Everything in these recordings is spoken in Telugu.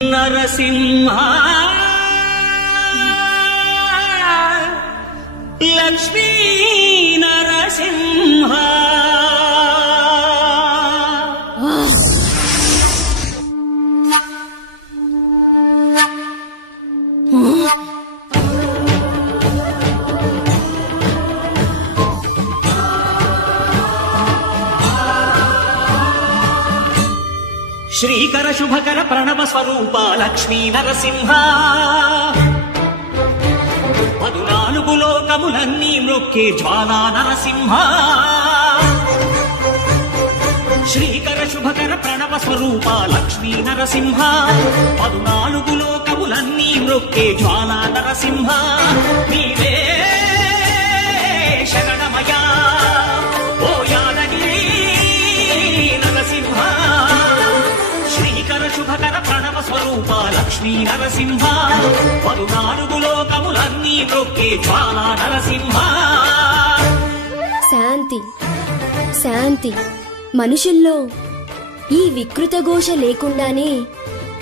నరసింహ లక్ష్మీ నరసింహ శ్రీకర శుభకర ప్రణవ స్వరూప లక్ష్మీ నరసింహ 14 లోకములన్నీ మృక్కే జ్వాలా నరసింహ శ్రీకర శుభకర ప్రణవ స్వరూప లక్ష్మీ నరసింహ 14 లోకములన్నీ మృక్కే జ్వాలా నరసింహ నీవే శరణమయా ఓ యాదగిరి నరసింహ శ్రీకర శుభకర ప్రణవ స్వరూప లక్ష్మీ నరసింహ 14 లోకములన్నీ మృక్కే జ్వాలా నరసింహ. శాంతి శాంతి. మనుషుల్లో ఈ వికృత ఘోష లేకుండానే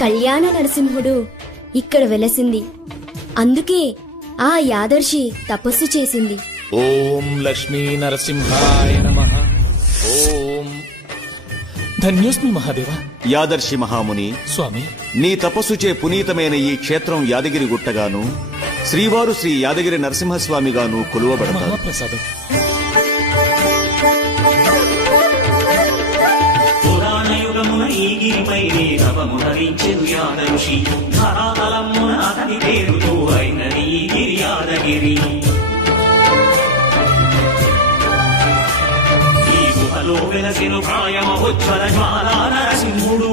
కళ్యాణ నరసింహుడు ఇక్కడ వెలసింది. అందుకే ఆ యాదర్శి తపస్సు చేసింది. ఓం లక్ష్మీ నరసింహాయ నమః. ఓం ధన్యోస్మి మహాదేవ. యాదర్శి మహాముని స్వామి, నీ తపస్సుచే పునీతమైన ఈ క్షేత్రం యాదగిరి గుట్టగాను శ్రీవారు శ్రీ యాదగిరి నరసింహస్వామిగాను కొలువబడతారు. మహాప్రసాదం. పురాణయుగమున ఈ గిరిపైనే తపము ధరించెను యాదర్శి ధరాతలమున అతని పేరుతో అయినది ఈ గిరి యాదగిరి. గుహలో వెలసెను ప్రాయమహోజ్వల జ్వాలా నరసింహుడు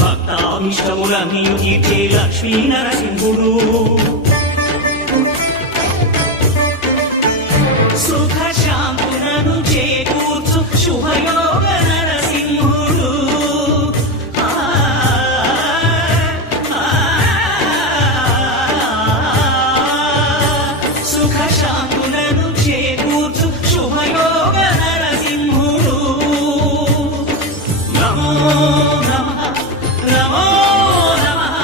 భక్తాభిష్టములన్నీ తీర్చే లక్ష్మీ నరసింహుడు సుఖ శాంతులను చేకూర్చు శుభయోగ నరసింహుడు శాంతులను చేకూర్చు శుభయోగ నరసింహుడు. నమో నమః నమో నమః.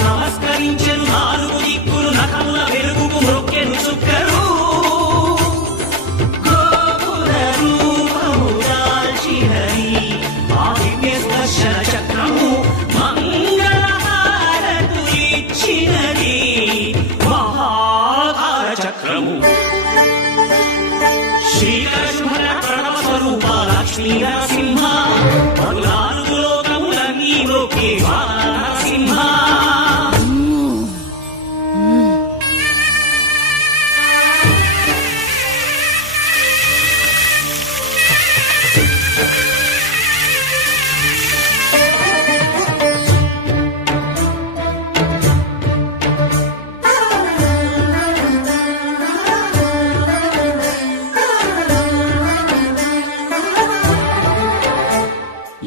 నమస్కరించెను 4 దిక్కులు నఖముల వెలుగుకు మ్రొక్కెను చుక్కరు గోపుర రూపము దాల్చినది ఆ దివ్య దర్శన చక్రము మంగళహారతులిచ్చినది చక్రము. శ్రీకర శుభకర ప్రణవ స్వరూప లక్ష్మీ నరసింహ 14 లోకములన్నీ మృక్కే జ్వాలా నరసింహ.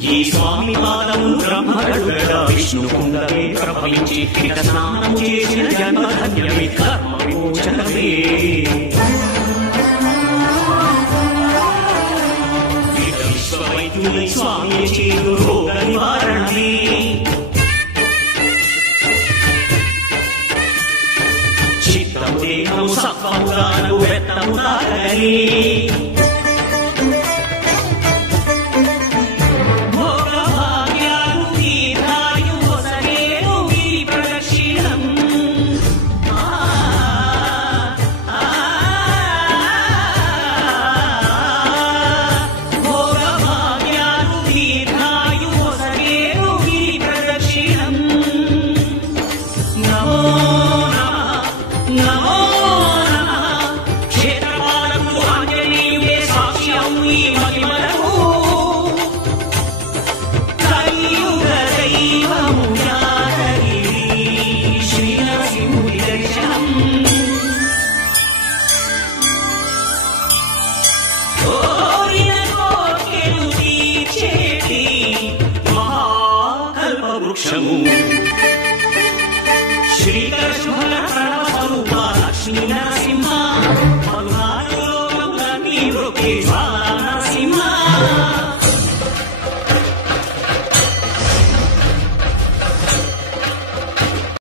ఈ స్వామి పాదములు బ్రహ్మగడుగా విష్ణు కుండమే ప్రభవించి ఇక స్నానము చేసిన జన్మధన్యమే కర్మ విమోచనమే. ఇక విశ్వవైద్యులై స్వామి చేరు రోగ నివారణమే. చిత్తము దేహము సత్వముగాను వెత్తము తాగలే. మహాకల్పవృక్షము